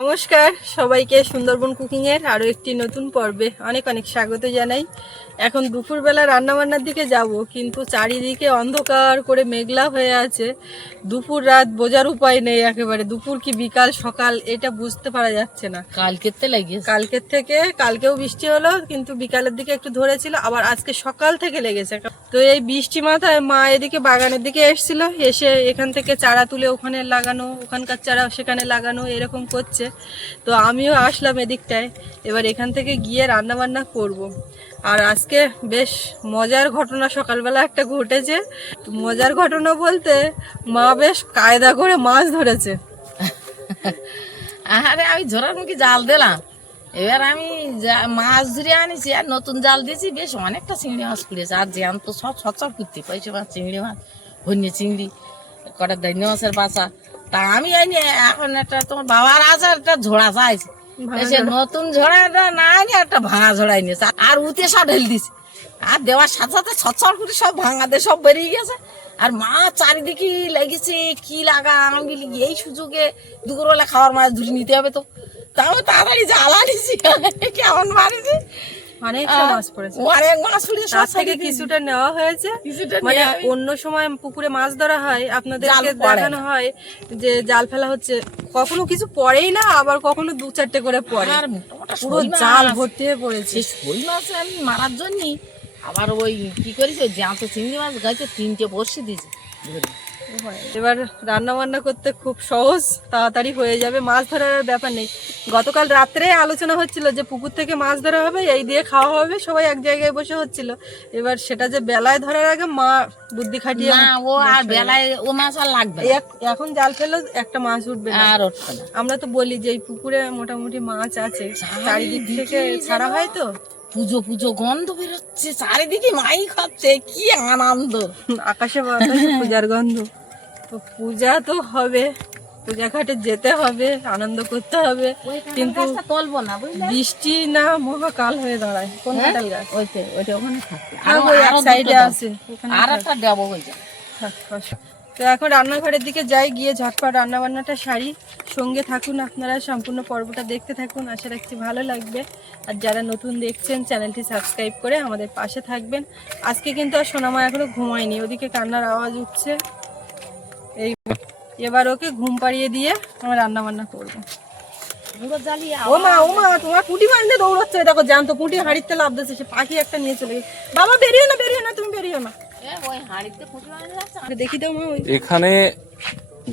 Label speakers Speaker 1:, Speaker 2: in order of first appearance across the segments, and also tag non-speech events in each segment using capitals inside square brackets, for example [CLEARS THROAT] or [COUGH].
Speaker 1: নমস্কার সবাইকে সুন্দরবন কুকিং এর আরও একটি নতুন পর্বে অনেক অনেক স্বাগত জানাই। এখন দুপুরবেলা রান্নাবান্নার দিকে যাব কিন্তু চারিদিকে অন্ধকার করে মেঘলা হয়ে আছে। দুপুর রাত বোঝার উপায় নেই একেবারে দুপুর কি বিকাল সকাল এটা বুঝতে পারা যাচ্ছে না।
Speaker 2: কালকের লাগিয়েছে
Speaker 1: কালকের থেকে কালকেও বৃষ্টি হলো কিন্তু বিকালের দিকে একটু ধরেছিল আবার আজকে সকাল থেকে লেগেছে। তো এই বৃষ্টি মাথায় মা এদিকে বাগানের দিকে এসেছিল এসে এখান থেকে চারা তুলে ওখানে লাগানো ওখানকার চারা সেখানে লাগানো এরকম করছে। তো আমিও আসলাম এদিকটায়। এবার এখান থেকে গিয়ে রান্না বান্না করব। আর আজকে বেশ মজার ঘটনা সকালবেলা একটা ঘটেছে। মজার ঘটনা বলতে মা বেশ কায়দা করে মাছ ধরেছে।
Speaker 2: আরে আমি ঝোড়ার মুখে জাল দিলাম। এবার আমি মাছ ধরে আনিছি আর নতুন জাল দিয়েছি, বেশ অনেকটা চিংড়ি মাছ পড়েছে। আর জ্যাম তো সব সচল করতে পয়সা মাছ চিংড়ি মাছ হন্যে চিংড়ি, কটা দৈন্য মাছের বাসা তা আমি আইনি এখন একটা তোমার বাবার আছে একটা ঝোড়া চাইছে। সে নতুন ঝোড়াটা না আনি একটা ভাঙা ঝোড়াই নিয়েছে আর উতে সব ঢেল দিছে। আর দেওয়ার সাথে সাথে ছচ্ছর করে সব ভাঙাতে সব বেরিয়ে গেছে। আর মা চারিদিকে লেগেছে কি লাগা আমি বলি, এই সুযোগে দুপুরবেলা খাওয়ার মাছ ধরে নিতে হবে তো। তাও তাড়াতাড়ি জ্বালা নিছি [LAUGHS] কেমন মারিছি
Speaker 1: অনেকটা মাছ পড়েছে।
Speaker 2: অনেক মাছ পড়ে
Speaker 1: তার থেকে কিছুটা নেওয়া হয়েছে। মানে অন্য সময় পুকুরে মাছ ধরা হয় আপনাদেরকে দেখানো হয় যে জাল ফেলা হচ্ছে। কখনো কিছু পড়েই না আবার কখনো দু চারটে করে পড়ে। পুরো জাল ভর্তি হয়ে পড়েছে।
Speaker 2: শোল মাছ আমি মারার জন্য আবার ওই কি করেছে জ্যান্ত চিংড়ি মাছ গাছে তিনটে বসে দিয়েছে।
Speaker 1: এবার রান্না বান্না করতে খুব সহজ তাড়াতাড়ি হয়ে যাবে মাছ ধরার ব্যাপার নেই। গতকাল রাত্রে আলোচনা হচ্ছিল যে পুকুর থেকে মাছ ধরা হবে এই দিয়ে খাওয়া হবে সবাই এক জায়গায় বসে হচ্ছিল। এবার সেটা যে বেলায় ধরার আগে মা বুদ্ধি খাটিয়ে
Speaker 2: না ও আর বেলায় ও মাছ আর লাগবে
Speaker 1: এখন জাল ফেললেও একটা মাছ উঠবে
Speaker 2: আর
Speaker 1: আমরা তো বলি যে এই পুকুরে মোটামুটি মাছ আছে। চারিদিক থেকে ছাড়া হয় তো।
Speaker 2: পুজো পুজো গন্ধ বেরোচ্ছে চারিদিকে মাই খাচ্ছে কি আনন্দ।
Speaker 1: আকাশে পূজার গন্ধ। তো পূজা তো হবে। পূজা ঘাটে যেতে হবে আনন্দ করতে হবে। কিন্তু
Speaker 2: তুলবো না
Speaker 1: বৃষ্টি না মহাকাল হয়ে দাঁড়ায়। কোন কাঁঠাল গাছ?
Speaker 2: ওইতে ওইটা ওখানে থাকে
Speaker 1: হ্যাঁ, ওই সাইডে আছে
Speaker 2: আর একটা দেবো ওই যে
Speaker 1: তো এখন রান্নাঘরের দিকে যাই গিয়ে ঝটপট রান্না বান্নাটা সারি। সঙ্গে থাকুন আপনারা সম্পূর্ণ পর্বটা দেখতে থাকুন। আশা রাখছি ভালো লাগবে। আর যারা নতুন দেখছেন চ্যানেলটি সাবস্ক্রাইব করে আমাদের পাশে থাকবেন। আজকে কিন্তু আর সোনামা এখনও ঘুমায়নি ওদিকে কান্নার আওয়াজ উঠছে। এই এবার ওকে ঘুম পাড়িয়ে দিয়ে আমরা রান্না বান্না করব। ও মা ও মা তোমার পুঁটি দৌড়চ্ছে। দেখো পুঁটি হাড়িতে লাভ দিচ্ছে সে পাখি একটা নিয়ে চলে গেছে। বাবা বেরিয়ে না বেরিয়ে না তুমি বেরিয়ে না। দেখি দাও মা ওই
Speaker 3: এখানে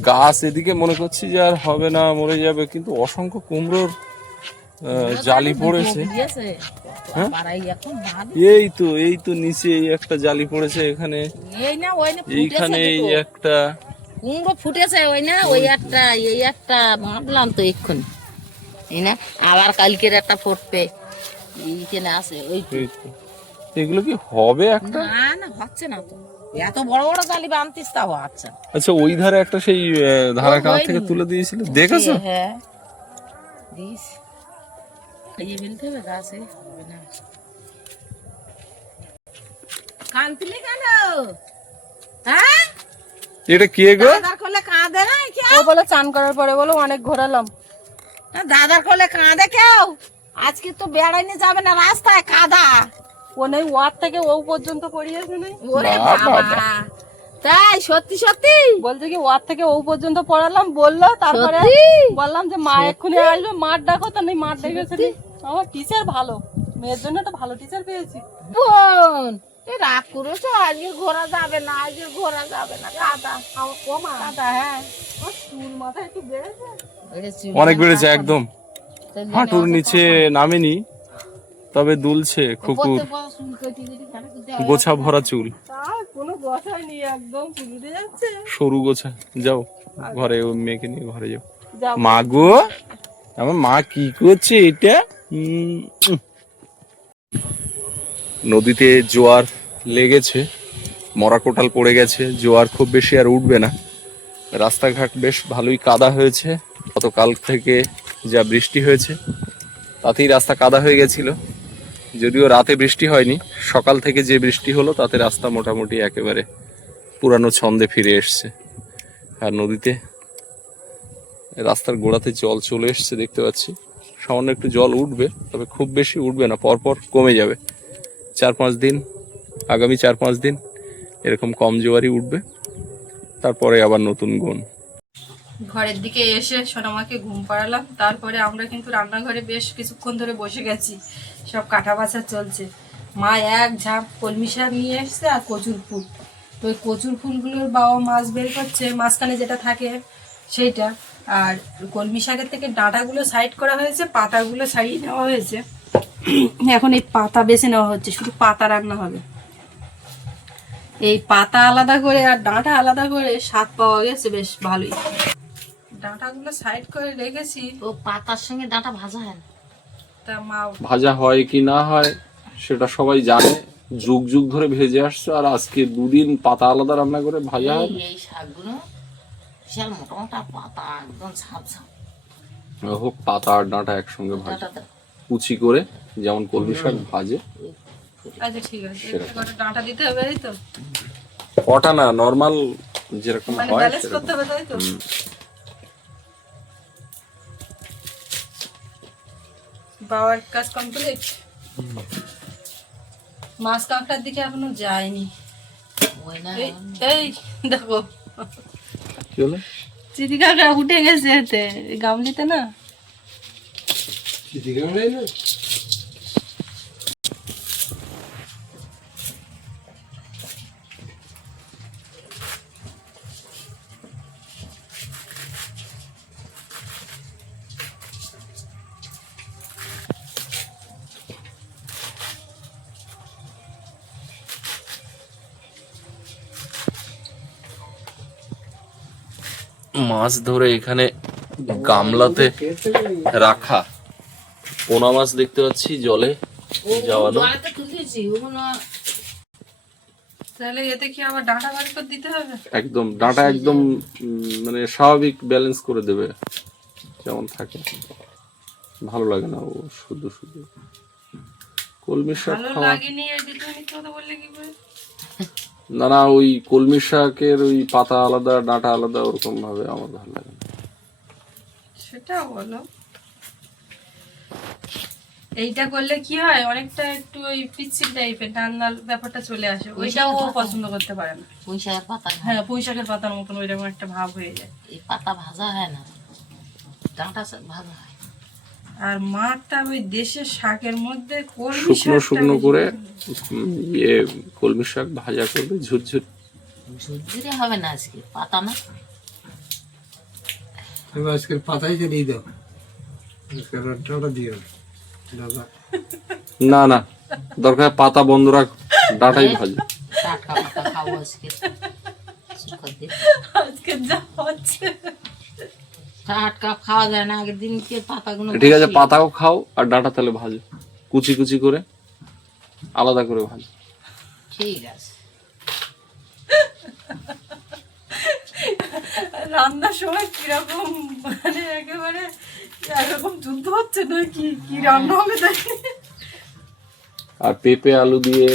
Speaker 3: গাছ এদিকে মনে করছি যে আর হবে না মরে যাবে কিন্তু অসংখ্য কুমড়োর জালি পড়েছে। হ্যাঁ? এই তো এই তো নিচে এই একটা জালি পড়েছে এখানে।
Speaker 2: এই না ওই না
Speaker 3: এইখানে এই একটা
Speaker 2: কুমড়ো ফুটেছে ওই না ওই একটা এই একটা ভাবলাম তো এক্ষুনি। এই না আবার কালকের একটা ফুটবে। এইখানে আছে ওই।
Speaker 3: এগুলো কি হবে একটা?
Speaker 2: না না হচ্ছে না তো। এত বড় বড় জালি বানতিস তাও হচ্ছে
Speaker 3: আচ্ছা ওই ধারে একটা সেই ধারা কাঁধ থেকে তুলে দিয়েছিল? দেখেছ?
Speaker 2: হ্যাঁ। দিস। কেন? হ্যাঁ?
Speaker 3: এটা কে গো?
Speaker 2: দাদার কোলে কাঁদে না কেউ?
Speaker 1: ও বলে চান করার পরে বলো অনেক ঘোরালাম।
Speaker 2: দাদার কোলে কাঁদে কেউ? আজকে তো বেড়াইনি যাবে না রাস্তায় কাদা।
Speaker 1: ও নেই ওয়ার থেকে ও পর্যন্ত পড়িয়েছে
Speaker 2: ওরে
Speaker 3: বাবা,
Speaker 2: তাই সত্যি সত্যি?
Speaker 1: বলছে কি ওয়ার থেকে ও পর্যন্ত পড়ালাম বলল তারপরে? বললাম যে মা এক্ষুনি আসবে মাঠ ডাকো তা নেই মাঠ ডেকেছে। আমার টিচার ভালো মেয়ের জন্য তো ভালো টিচার পেয়েছি।
Speaker 2: বোন রাগ করেছ আজকে ঘোরা যাবে না আজকে ঘোরা যাবে না কাদা
Speaker 1: ও মা
Speaker 2: কাদা হ্যাঁ।
Speaker 1: চুল মাথা একটু বেড়েছে।
Speaker 3: অনেক বেড়েছে একদম। হাঁটুর নিচে নামেনি তবে দুলছে কুকুর গোছা ভরা চুল।
Speaker 1: তার কোনো কথাই নেই একদম চুলতে যাচ্ছে।
Speaker 3: সরু গোছা যাও ঘরে ওই মেয়েকে নিয়ে ঘরে যাও। মা গো আমার মা কি করছে এটা। নদীতে জোয়ার লেগেছে, মরা কোটাল পড়ে গেছে, জোয়ার খুব বেশি আর উঠবে না। রাস্তাঘাট বেশ ভালোই কাদা হয়েছে, গতকাল থেকে যা বৃষ্টি হয়েছে, তাতেই রাস্তা কাদা হয়ে গেছিল। যদিও রাতে বৃষ্টি হয়নি, সকাল থেকে যে বৃষ্টি হলো, তাতে রাস্তা মোটামুটি একেবারে পুরানো ছন্দে ফিরে এসছে। আর নদীতে রাস্তার গোড়াতে জল চলে এসছে, দেখতে পাচ্ছি। সামান্য একটু জল উঠবে, তবে খুব বেশি উঠবে না, পরপর কমে যাবে। চার পাঁচ দিন, আগামী চার পাঁচ দিন এরকম কম জোয়ারই উঠবে। তারপরে আবার নতুন গুণ।
Speaker 1: ঘরের দিকে এসে সোনামাকে ঘুম পাড়ালাম। তারপরে আমরা কিন্তু রান্নাঘরে বেশ কিছুক্ষণ ধরে বসে গেছি। সব কাটা বাছা চলছে। মা এক ঝাঁপ কলমি শাক নিয়ে এসছে আর কচুর ফুল। তো ওই কচুর ফুলগুলোর বাবা মাছ বের করছে, মাঝখানে যেটা থাকে সেইটা। আর কলমি শাকের থেকে ডাঁটাগুলো সাইড করা হয়েছে, পাতাগুলো ছাড়িয়ে নেওয়া হয়েছে। [CLEARS THROAT] এখন এই পাতা বেছে নেওয়া হচ্ছে শুধু পাতা রান্না হবে। এই পাতা আলাদা করে আর ডাঁটা আলাদা করে স্বাদ পাওয়া গেছে বেশ ভালোই। ডাঁটাগুলো সাইড করে রেখেছি।
Speaker 2: ও পাতার সঙ্গে ডাঁটা ভাজা হয় না?
Speaker 1: তা মা
Speaker 3: ভাজা হয় কি না হয় সেটা সবাই জানে। যুগ যুগ ধরে ভেজে আসছে আর আজকে দুদিন পাতা আলাদা রান্না করে ভাজা হয়
Speaker 2: এই এই শাকগুলো বিশাল মোটা মোটা পাতা একদম ঝাপ ঝাপ
Speaker 3: হোক পাতা আর ডাঁটা একসঙ্গে ভাজা। কুচি করে যেমন কলমি শাক ভাজে।
Speaker 1: আচ্ছা ঠিক আছে। একটা ডাঁটা দিতে হবে তাই তো?
Speaker 3: কটা না নর্মাল যেরকম
Speaker 1: মানে
Speaker 3: হয়
Speaker 1: ব্যালেন্স করতে হবে তাই তো? বাবার কাজ কমপ্লিট মাছ কাঁকড়ার দিকে এখনও যায়নি। এই এই দেখো।
Speaker 3: কি হলো?
Speaker 1: চিঠি কাঁকড়া উঠে গেছে এতে গামলিতে না?
Speaker 3: মাছ ধরে এখানে গামলাতে রাখা। পোনা মাছ দেখতে পাচ্ছি জলে যাওয়ানো।
Speaker 2: জলেতে তুলেছি ওগুলো
Speaker 1: তাহলে এতে কি আবার ডাঁটা বার করে দিতে হবে?
Speaker 3: একদম ডাঁটা একদম মানে স্বাভাবিক ব্যালেন্স করে দেবে যেমন থাকে। ভালো লাগে না ও শুধু শুধু। কলমি শাক খাওয়া না না ওই কলমি শাকের ওই পাতা আলাদা ডাঁটা আলাদা ওরকম ভাবে আমার ভালো লাগে না।
Speaker 1: সেটা বলো। এইটা করলে কি হয়? অনেকটা একটু ওই পিচ্ছিল টাইপের ডান্নার ব্যাপারটা চলে আসে। ওইটাও ও পছন্দ করতে পারে না।
Speaker 2: পুঁই শাকের পাতা
Speaker 1: হ্যাঁ পুঁই শাকের পাতার মতন ওইরকম একটা ভাব হয়ে যায়।
Speaker 2: এই পাতা ভাজা হয় না। ডাঁটা ভাজা হয়।
Speaker 1: আর মারটা ওই দেশের শাকের মধ্যে কলমি
Speaker 3: শুকনো শুকনো করে ইয়ে কলমি শাক ভাজা করবে ঝুরঝুর।
Speaker 2: ঝুরঝুরে হবে না আজকে পাতা না।
Speaker 4: এবার আজকের পাতাই দিয়ে দাও।
Speaker 3: না না। দরকার পাতা বন্ধ রাখ ডাঁটাই ভাজে
Speaker 2: টাটকা পাতা খাব আজকে।
Speaker 1: আজকে যা হচ্ছে।
Speaker 2: টাটকা খাওয়া যায় না আগের দিনকে পাতাগুলো
Speaker 3: ঠিক আছে পাতাও খাও আর ডাটা তাহলে ভাজো কুচি কুচি করে আলাদা করে ভাজো
Speaker 2: ঠিক আছে।
Speaker 1: রান্নার সময় কীরকম মানে একেবারে এরকম যুদ্ধ হচ্ছে না কি রান্না হবে তাই?
Speaker 3: আর পেঁপে আলু দিয়ে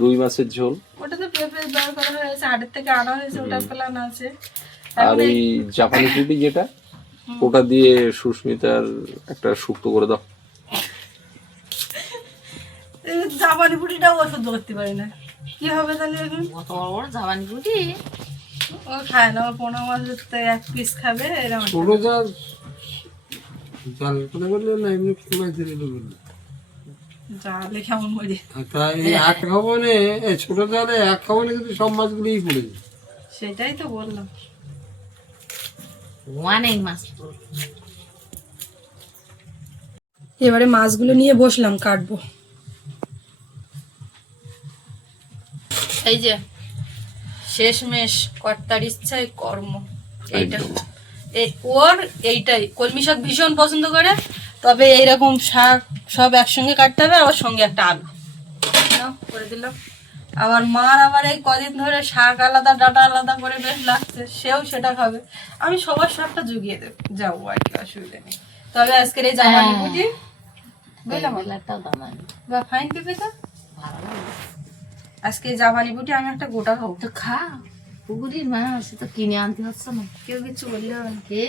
Speaker 3: রুই মাছের ঝোল।
Speaker 1: ওটা তো পেঁপে করা হয়েছে হাটের থেকে আনা হয়েছে ওটা প্ল্যান আছে।
Speaker 3: আর ওই জাপানি পুটি যেটা ওটা দিয়ে সুস্মিতার একটা শুক্তো করে দাও।
Speaker 1: এই জাপানি পুটিটাও ও সহ্য করতে পারি না। কি হবে তাহলে এখন?
Speaker 2: বড় বড় জাবানি গুটি
Speaker 1: ও খায় না ও পনেরো মাস এক পিস খাবে এরকম
Speaker 4: জাল করে বললে না এমনি ফুলাই দিলে বললে
Speaker 1: জালে কেমন মরি
Speaker 4: তা এই এক খাবনে এই ছোট জালে এক খাবনে কিন্তু সব মাছগুলোই পড়ে যায়।
Speaker 1: সেটাই তো বললাম।
Speaker 2: অনেক মাছ।
Speaker 1: এবারে মাছগুলো নিয়ে বসলাম কাটবো। এই যে শেষমেশ কর্তার ইচ্ছায় কর্ম এইটা। ওর এইটাই। কলমি শাক ভীষণ পছন্দ করে তবে এইরকম শাক সব একসঙ্গে কাটতে হবে আবার সঙ্গে একটা আলু। করে দিলাম আবার মার আবার এই কদিন ধরে শাক আলাদা ডাটা আলাদা করে বেশ লাগছে সেও সেটা খাবে। আমি সবার শাকটা জুগিয়ে দেবো যাব আর কি অসুবিধা নেই। তবে আজকের এই জামানি বুঝি বুঝলাম বা ফাইন
Speaker 2: ভালো লাগে।
Speaker 1: আজকে জামানি বুটি আমি একটা গোটা খাব।
Speaker 2: তো খা। পুকুরির মাছ তো কিনে আনতে হচ্ছে না।
Speaker 1: কেউ কিছু বললে
Speaker 2: কে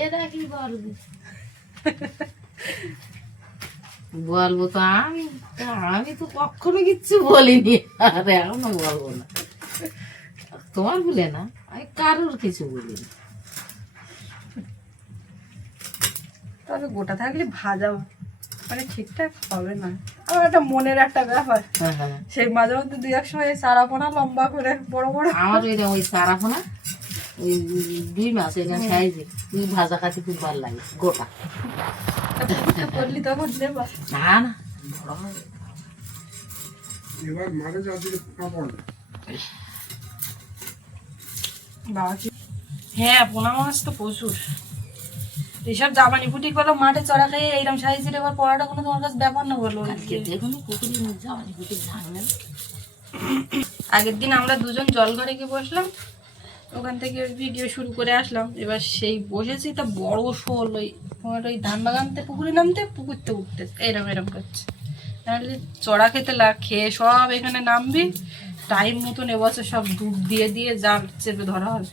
Speaker 2: বলব? তো আমি। আমি তো কখনো কিচ্ছু বলিনি। আর এখনও বলব না। তোমার বলে না? আমি কারোর কিছু বলিনি।
Speaker 1: তবে গোটা থাকলে ভাজা মানে ঠিকঠাক হবে না। আমার একটা মনের একটা ব্যাপার।
Speaker 2: হ্যাঁ হ্যাঁ।
Speaker 1: সেই মাঝে মধ্যে দুই এক সময় চারাপোনা লম্বা করে বড় বড়।
Speaker 2: আমার ওই ওই সারাফোনা ওই দুই মাস এখানে সাইজে তুই ভাজা খাতে খুব ভালো লাগে গোটা।
Speaker 1: করলি তখন
Speaker 2: না না বড় হবে।
Speaker 4: এবার মাঠে যা দিলে পোকা পড়ে
Speaker 1: হ্যাঁ পোনা মাছ তো প্রচুর। এইসব জামানি ফুটি করল মাঠে চড়া খেয়ে এইরকম সাইজের এবার পড়াটা কোনো তোমার কাছে ব্যাপার না বলল
Speaker 2: দেখুন পুকুরের মধ্যে আমার পুকুর
Speaker 1: আগের দিন আমরা দুজন জল ঘরে গিয়ে বসলাম ওখান থেকে ভিডিও শুরু করে আসলাম। এবার সেই বসেছি তা বড় শোল ওই তোমার ওই ধান বাগানতে পুকুরে নামতে পুকুরতে উঠতে এরম এরম করছে। তাহলে চড়া খেতে লাগ খেয়ে সব এখানে নামবি টাইম মতন এবছর সব ডুব দিয়ে দিয়ে জাল চেপে ধরা হবে।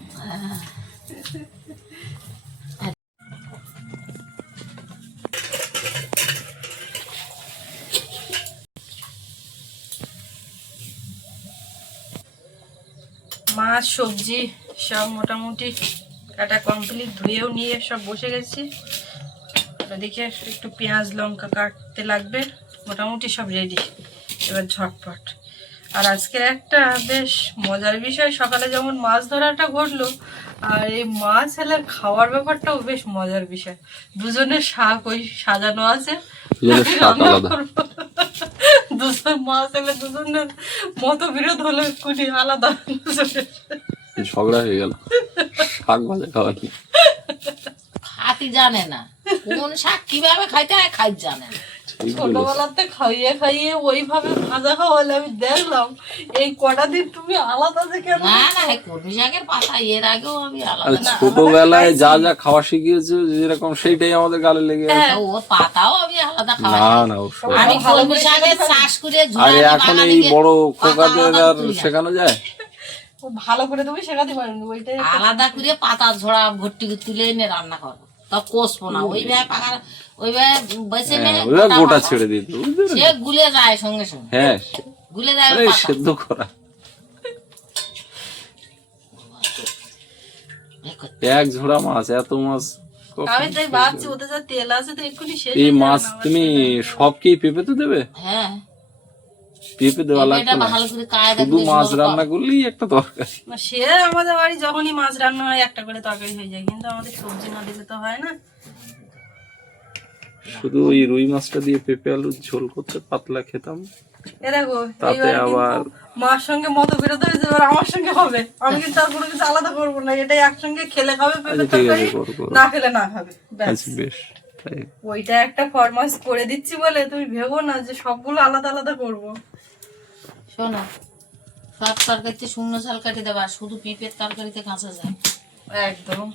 Speaker 1: মাছ, সবজি সব মোটামুটি কাটা কমপ্লিট, ধুয়েও নিয়ে সব বসে গেছি। ওদিকে একটু পেঁয়াজ, লঙ্কা কাটতে লাগবে, মোটামুটি সব রেডি এবার ঝটপট। আর আজকে একটা বেশ মজার বিষয় সকালে যেমন মাছ ধরাটা ঘটলো আর এই মাছ এলে খাওয়ার ব্যাপারটাও বেশ মজার বিষয় দুজনের শাক ওই সাজানো আছে। দুজন মাছ এলে দুজনের মতবিরোধ হলো কুটি আলাদা
Speaker 3: ঝগড়া হয়ে গেল শাক ভাজা খাওয়া।
Speaker 2: খাতি জানে না কোন শাক কীভাবে খাইতে হয় খাই জানে না।
Speaker 1: ছোটবেলাতে খাইয়ে খাইয়ে ওইভাবে ভাজা খাওয়ালে আমি দেখলাম এই কটা দিন তুমি আলাদা কেন?
Speaker 2: না না এই শাকের পাতা এর আগেও আমি আলাদা
Speaker 3: ছোটবেলায় যা যা খাওয়া শিখিয়েছে যেরকম সেইটাই আমাদের গালে লেগে আছে
Speaker 2: ও পাতাও আমি আলাদা খাওয়া
Speaker 3: না না
Speaker 2: আমি
Speaker 1: ভালো
Speaker 2: শাকের চাষ করে
Speaker 3: আরে এখন এই বড় খোকাদের আর শেখানো যায়?
Speaker 1: ভালো করে তুমি শেখাতে পারোনি ওইটাই
Speaker 2: আলাদা করে পাতা ঝোড়া ভর্তি করে তুলে এনে রান্না করব। তা কষবো না ওইভাবে পাকা ওইভাবে বেছে নে গোটা
Speaker 3: গোটা ছেড়ে দিত
Speaker 2: সে গুলে যায় সঙ্গে সঙ্গে।
Speaker 3: হ্যাঁ
Speaker 2: গুলে যায়
Speaker 3: সেদ্ধ করা। এক ঝোড়া মাছ এত মাছ
Speaker 1: আমি তাই ভাবছি ওদের যা তেল আছে তো এক্ষুনি শেষ
Speaker 3: এই মাছ তুমি সব কি পেঁপে তো দেবে?
Speaker 2: হ্যাঁ।
Speaker 3: পেঁপে দেওয়া লাগবে না। শুধু মাছ রান্না করলেই একটা তরকারি।
Speaker 1: সে আমাদের বাড়ি যখনই মাছ রান্না হয় একটা করে তরকারি হয়ে যায়। কিন্তু আমাদের সবজি না দিলে তো হয় না।
Speaker 3: শুধু ওই রুই মাছটা দিয়ে পেঁপে আলুর ঝোল করতে পাতলা খেতাম। তাতে আবার-
Speaker 1: মার সঙ্গে মত বিরোধ হয়েছে এবার আমার সঙ্গে হবে। আমি কিন্তু আর কোনো কিছু আলাদা করব না। এটাই একসঙ্গে খেলে খাবে পেঁপে
Speaker 3: আচ্ছা, আছে,
Speaker 1: তরকারি
Speaker 3: করো, করো।
Speaker 1: না খেলে না খাবে।
Speaker 3: আচ্ছা বেশ
Speaker 1: ওইটা একটা ফরমাস করে দিচ্ছি বলে তুমি ভেবো না যে সবগুলো আলাদা আলাদা করব।
Speaker 2: শোনো সব তরকারিতে শুকনো চাল কাটি দেবা শুধু পিঁপের তরকারিতে কাঁচা যায়
Speaker 1: একদম।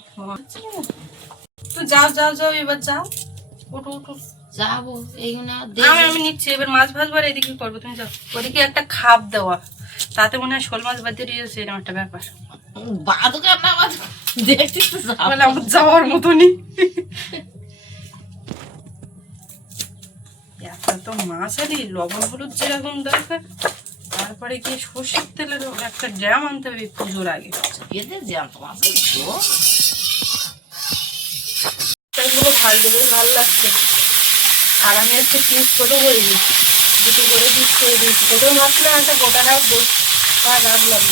Speaker 1: তো যাও যাও যাও এবার যাও। উঠো উঠো
Speaker 2: যাব এইগুলো
Speaker 1: আমি আমি নিচ্ছি এবার মাছ ভাজবার এদিকে করব তুমি যাও। ওদিকে একটা খাপ দেওয়া তাতে মনে হয় শোল মাছ বাদ দিয়ে দিয়েছে এরকম একটা ব্যাপার।
Speaker 2: বাদুক আর না বাদুক দেখছি তো।
Speaker 1: মানে আমার যাওয়ার মতনই। একটা তো মাছ আরই লবণ হলুদ যেরকম দরকার। তারপরে গিয়ে সর্ষের তেলের একটা জ্যাম আনতে হবে পুজোর আগে।
Speaker 2: এদের জ্যান্ত মাছের ঝোল।
Speaker 1: এগুলো ভাজতে বেশ ভালো লাগছে। আর আমি আজকে পিস করে করে দিচ্ছি দুটো করে পিস করে দিয়েছি। প্রথমে ভাবছিলাম একটা গোটা রাখব তা রাখলাম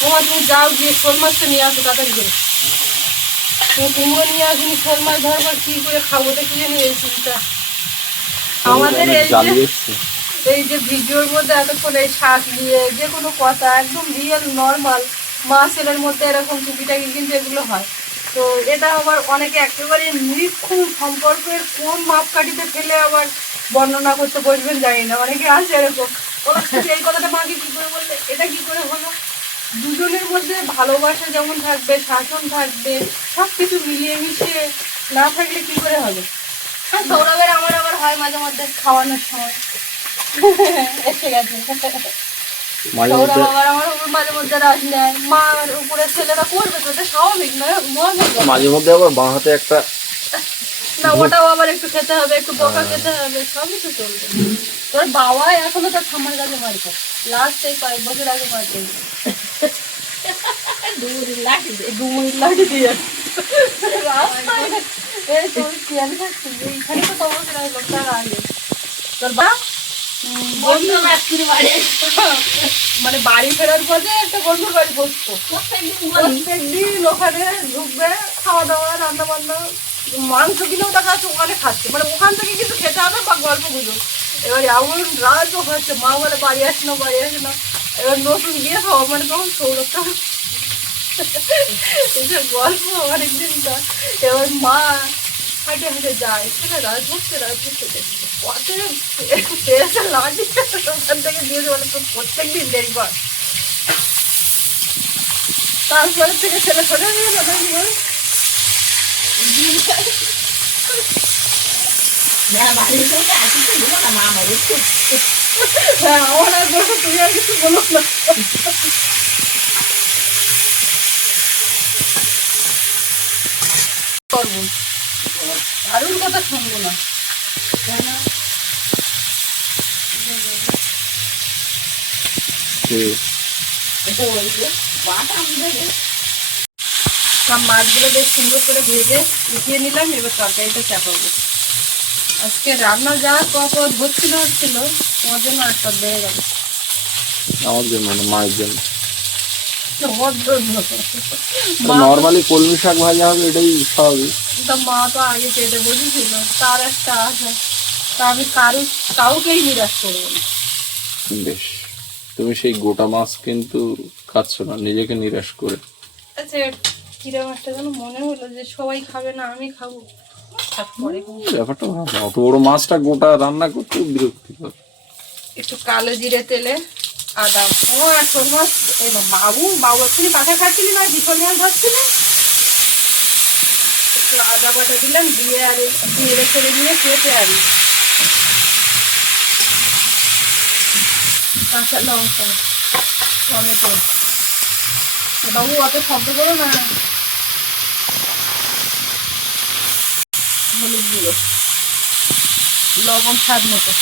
Speaker 1: তোমার তুমি যাও গিয়ে শোল মাছটা নিয়ে আসো তাড়াতাড়ি করে। তুমি কুমড়ো নিয়ে আসুন শোল মাছ ধরবার কি করে খাব দেখি জানি এই চিন্তা আমাদের এই যে এই যে ভিডিওর মধ্যে এতক্ষণ এই শাক নিয়ে যে কোনো কথা একদম রিয়েল নর্মাল মা ছেলের মধ্যে এরকম টুকিটাকি কিন্তু এগুলো হয়। তো এটা আবার অনেকে একেবারে নিরীক্ষণ সম্পর্কের কোন মাপকাঠিতে ফেলে আবার বর্ণনা করতে বসবেন জানি না অনেকে আছে এরকম। ওরা এই কথাটা মাকে কি করে বললে? এটা কি করে হলো? দুজনের মধ্যে ভালোবাসা যেমন থাকবে শাসন থাকবে সব কিছু মিলিয়ে মিশিয়ে না থাকলে কি করে হবে? সৌরভের আমার আবার হয় মাঝে মধ্যে খাওয়ানোর সময়। এসে গেছে। সৌরভ আবার আমার উপর মাঝে মধ্যে রাগ নেয় মার উপরে ছেলেরা করবে তো এটা স্বাভাবিক নয়
Speaker 3: মাঝে মধ্যে আবার বাঁ হাতে একটা
Speaker 1: না ওটাও আবার একটু খেতে হবে একটু বকা খেতে হবে সবই তো চলবে। তোর বাবা এখনও তোর ঠাম্মার কাছে মার লাস্ট এই কয়েক বছর আগে মার মানে বাড়ি ফেরার পথে একটা বন্ধুর বাড়ি বসতো প্রত্যেকদিন ওখানে ঢুকবে খাওয়া দাওয়া রান্না বান্না মাংস কিনেও দেখা যাচ্ছে ওখানে খাচ্ছে মানে ওখান থেকে কিছু খেতে হবে বা গল্পগুলো এবার এমন রাত হচ্ছে মা বলে বাড়ি আসে না বাড়ি আসে না এবার নতুন বিয়ে হওয়া মানে তখন সৌরভটা গল্প অনেকদিন তো এবার মা হাঁটে হাঁটে যায় ছেলে রাত হচ্ছে দেখছে পথে পেয়েছে লাঠি ওখান থেকে দিয়েছে বলে তো প্রত্যেকদিন দেরি কর তারপরে থেকে ছেলে ছোট হয়ে গেল কি হ্যাঁ আমার তুমি আর কিছু বলো না করব কথা শুনব না। সব মাছগুলো বেশ সুন্দর করে ভেজে উঠিয়ে নিলাম এবার তরকারিটা চাপাবো। আজকে রান্না যা কপদ হচ্ছিল হচ্ছিল তোমার জন্য আর সব বেড়ে গেল।
Speaker 3: আমার জন্য মায়ের জন্য। নর্মালি কলমি শাক ভাজা হবে এটাই স্বাভাবিক।
Speaker 1: তো মা তো আগে পেটে বসেছিল তার একটা আশা তা আমি কারু কাউকেই নিরাশ করব
Speaker 3: বেশ তুমি সেই গোটা মাছ কিন্তু খাচ্ছ না নিজেকে নিরাশ করে।
Speaker 1: আচ্ছা কিরম একটা যেন মনে হলো যে সবাই খাবে না আমি খাব।
Speaker 3: ব্যাপারটা ভালো অত বড় মাছটা গোটা রান্না করতে বিরক্তিকর।
Speaker 1: একটু কালো জিরে তেলে আদা ও আর মাছ বাবু বাবু পাখা খাচ্ছিলি না আদা দিলাম, দিয়ে আর বাবু, অত না। হলুদ লবণ স্বাদ মতো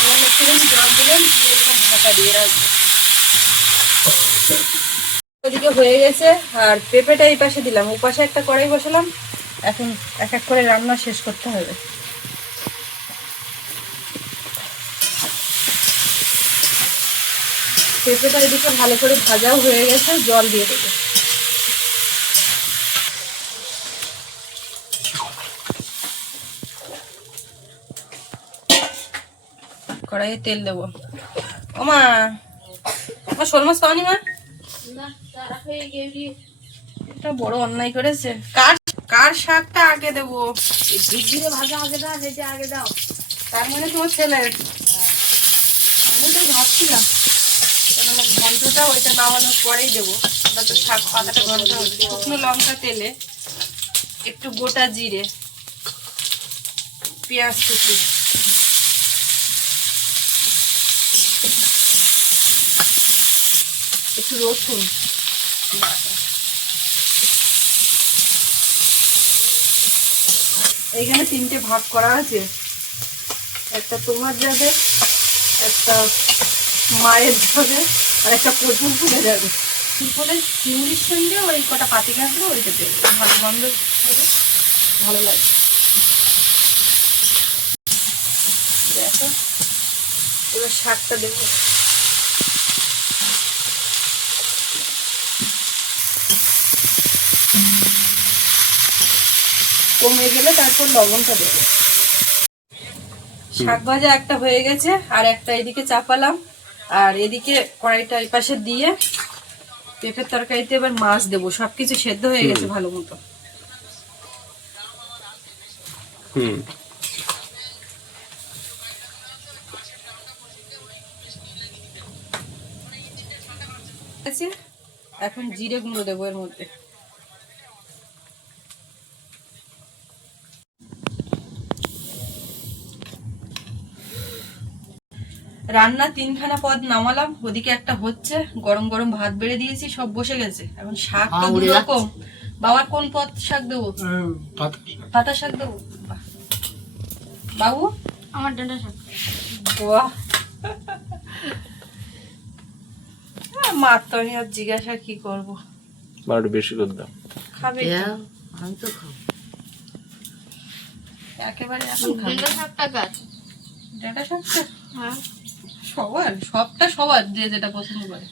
Speaker 1: এবার একটুখানি জল দিলাম দিয়ে এরকম ওদিকে হয়ে গেছে, আর পেঁপেটা এই পাশে দিলাম। ও পাশে একটা কড়াই বসালাম। এখন এক এক করে রান্না শেষ করতে হবে। পেঁপেটা এদিকে ভালো করে ভাজাও হয়ে গেছে, জল দিয়ে দেবো। কড়াইয়ে তেল দেবো। ও মা আমার শোল মাছ পাওনি মা? এটা বড় অন্যায় করেছে। কার কার শাকটা আগে দেবো?
Speaker 2: ঝিঝিরে ভাজা আগে দাও যেটা আগে দাও।
Speaker 1: তার মানে তোমার ছেলের। আমি তো ভাবছিলাম ঘন্টটা ওইটা নামানোর পরেই দেবো। ওটা তো শাক পাতাটা ঘন্ট হবে শুকনো লঙ্কা তেলে একটু গোটা জিরে পেঁয়াজ কুচি। একটু রসুন। এইখানে তিনটে ভাগ করা আছে। একটা তোমার যাবে একটা মায়ের যাবে আর একটা প্রথম ফুলে যাবে। ফলে চিংড়ির সঙ্গে ওই কটা পাতি কাটলে ওইটা দেবে। ভালো বন্ধ হবে ভালো লাগবে দেখো এবার শাকটা দেবো। কমে গেলে তারপর লবণটা দেবো। শাক ভাজা একটা হয়ে গেছে আর একটা এদিকে চাপালাম আর এদিকে কড়াইটা এই পাশে দিয়ে পেঁপের তরকারিতে এবার মাছ দেবো। সবকিছু সেদ্ধ হয়ে গেছে ভালো মতো।
Speaker 3: হুম।
Speaker 1: এখন জিরে গুঁড়ো দেবো এর মধ্যে। রান্না তিনখানা পদ নামালাম ওদিকে একটা হচ্ছে গরম গরম ভাত বেড়ে দিয়েছি সব বসে গেছে। এখন শাক তো
Speaker 2: হ্যাঁ,
Speaker 1: দু
Speaker 2: উড়ে
Speaker 1: রকম। বাবার কোন পদ শাক দেবো?
Speaker 4: পাতা শাক।
Speaker 1: দেবো? বাবু?
Speaker 5: আমার ডাঁটা শাক।
Speaker 1: বাহ। মার তো আমি আর জিজ্ঞাসা কি করব?
Speaker 3: বেশি করে দাও।
Speaker 1: খাবে
Speaker 2: আমি তো খাব।
Speaker 1: একেবারে এখন
Speaker 5: শাকটা গাছ
Speaker 1: ডাঁটা শাকটা
Speaker 5: হ্যাঁ।
Speaker 1: সবার? সবটা সবার যে যেটা পছন্দ করে।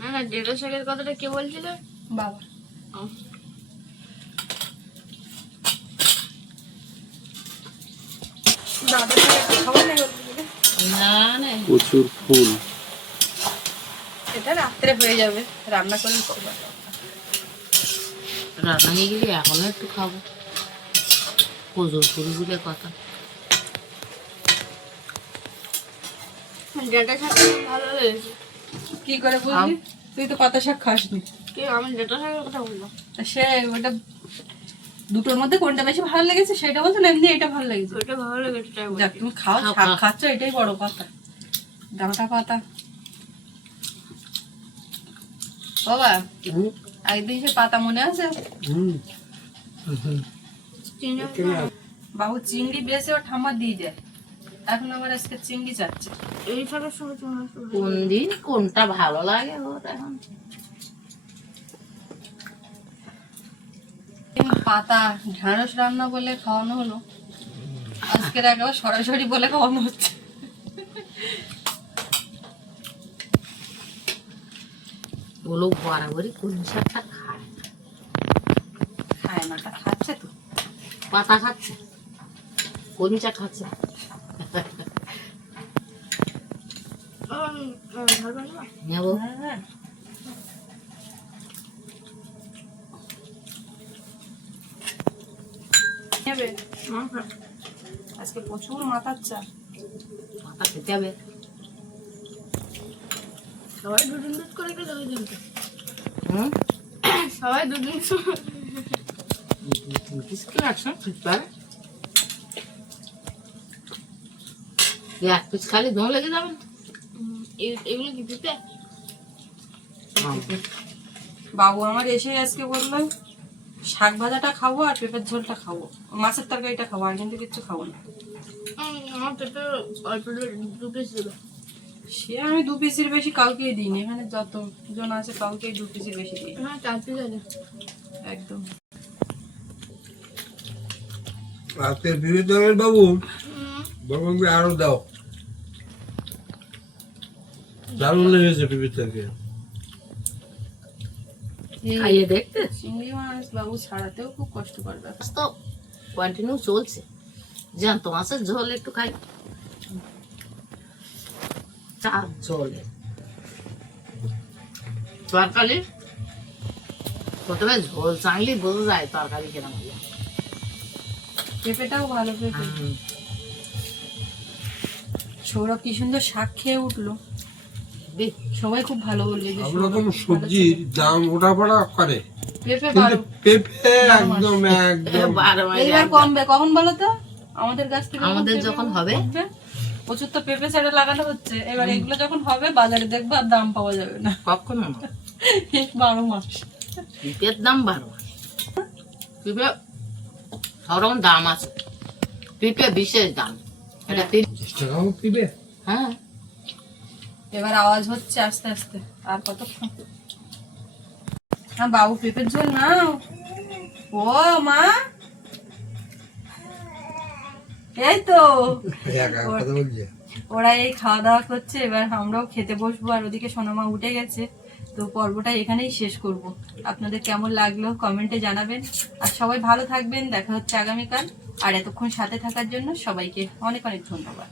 Speaker 5: না না ডাঁটা শাকের কথাটা কে বলছিল?
Speaker 1: বাবা।
Speaker 3: প্রচুর ফুল।
Speaker 1: এটা রাত্রে হয়ে যাবে। রান্না করে করব
Speaker 2: রান্না হয়ে গেলে এখনও একটু খাব। পুজোর পুরি বলে কথা।
Speaker 5: ডাঁটা আমার ভালো লেগেছে।
Speaker 1: কি করে বুঝলি তুই তো পাতা শাক খাসনি।
Speaker 5: কি আমি ডাঁটা শাকের কথা বলব
Speaker 1: সে ওটা দুটোর মধ্যে কোনটা বেশি ভালো লেগেছে সেটা বলতো না এমনি এটা ভালো লেগেছে।
Speaker 5: ওটা ভালো লেগেছে
Speaker 1: যাক তুমি খাও
Speaker 2: খাও,
Speaker 1: শাক খাচ্ছ এটাই বড় কথা। ডাঁটা পাতা। বাবা একদিন সে পাতা মনে আছে?
Speaker 4: হুম।
Speaker 1: বাবু চিংড়ি বেশি ও ঠাম্মা দিয়ে দেয় এখন আবার আজকে চিংড়ি চাচ্ছে
Speaker 5: এই শাকের সঙ্গে চিনি আছে।
Speaker 2: কোন দিন? কোনটা ভালো লাগে ওর এখন?
Speaker 1: পাতা ঢ্যাঁড়স রান্না বলে খাওয়ানো হলো। আজকের একেবারে সরাসরি বলে খাওয়ানো হচ্ছে।
Speaker 2: বলো বরাবরই কোন শাকটা খায়?
Speaker 1: খায় না খাচ্ছে তো।
Speaker 2: পাতা খাচ্ছে? কঞ্চা খাচ্ছে? নেব।
Speaker 1: হ্যাঁ। আজকে প্রচুর মাথার চাপ।
Speaker 2: পাতা খেতে হবে।
Speaker 5: সবাই দুদিন দুধ করে দিনকে
Speaker 2: হুম?
Speaker 5: সবাই দুদিন
Speaker 2: কিসকে একশো পারে এক পিস খালি দম লেগে যাবে? না?
Speaker 5: এ- এগুলো কি দিতে?
Speaker 1: বাবু আমার এসে আজকে বলল শাক ভাজাটা খাব আর পেঁপের ঝোলটা খাব। মাছের তরকারিটা খাব আর কিন্তু কিচ্ছু খাব না।
Speaker 5: আমার পেটে অল্প দু পিস দেবে।
Speaker 1: সে আমি দু পিসের বেশি কাউকেই দিইনি এখানে যতজন আছে কাউকেই দু পিসের বেশি দিই
Speaker 5: হ্যাঁ চার পিস আছে।
Speaker 1: একদম।
Speaker 4: আজকে বিবেচনের বাবু বাবু আরও দাও। দারুণ লেগেছে বিবেচনকে
Speaker 2: খাইয়ে দেখতে?
Speaker 1: চিংড়ি মাছ বাবু ছাড়াতেও খুব কষ্ট করবে।
Speaker 2: তো কন্টিনিউ চলছে। জ্যান্ত মাছের ঝোল একটু খাই। ঝোলে। তরকারি? প্রথমে ঝোল চাংলি বোঝা যায় তরকারি হলে
Speaker 1: পেঁপেটাও ভালো পেঁপে। সৌরভ কি সুন্দর শাক খেয়ে উঠল। সবাই খুব ভালো বলবে
Speaker 4: সব রকম সবজির দাম ওঠা পড়া করে।
Speaker 1: পেঁপে
Speaker 4: পেঁপে একদম একদম।
Speaker 1: এইবার কমবে কখন বলো তো? আমাদের গাছ থেকে
Speaker 2: আমাদের যখন হবে?
Speaker 1: প্রচুর তো পেঁপে ছেড়ে লাগানো হচ্ছে। এবার এগুলো যখন হবে বাজারে দেখবে আর দাম পাওয়া যাবে না।
Speaker 2: কখনো না।
Speaker 1: বারো মাস।
Speaker 2: পিঁপের দাম বারো মাস। পিঁপে সব রকম দাম আছে। পিঁপে বিশেষ দাম। এটা তিন-
Speaker 4: টাকাও পিবে
Speaker 2: হ্যাঁ।
Speaker 1: এবার আওয়াজ হচ্ছে আস্তে আস্তে আর কতক্ষণ? হ্যাঁ বাবু পেঁপের ঝোল নাও। ও মা। এই তো। ওরা এই খাওয়া দাওয়া করছে এবার আমরাও খেতে বসবো আর ওদিকে সোনামা উঠে গেছে। তো পর্বটা এখানেই শেষ করব। আপনাদের কেমন লাগল কমেন্টে জানাবেন। আর সবাই ভালো থাকবেন দেখা হচ্ছে আগামীকাল। আর এতক্ষণ সাথে থাকার জন্য সবাইকে অনেক অনেক ধন্যবাদ।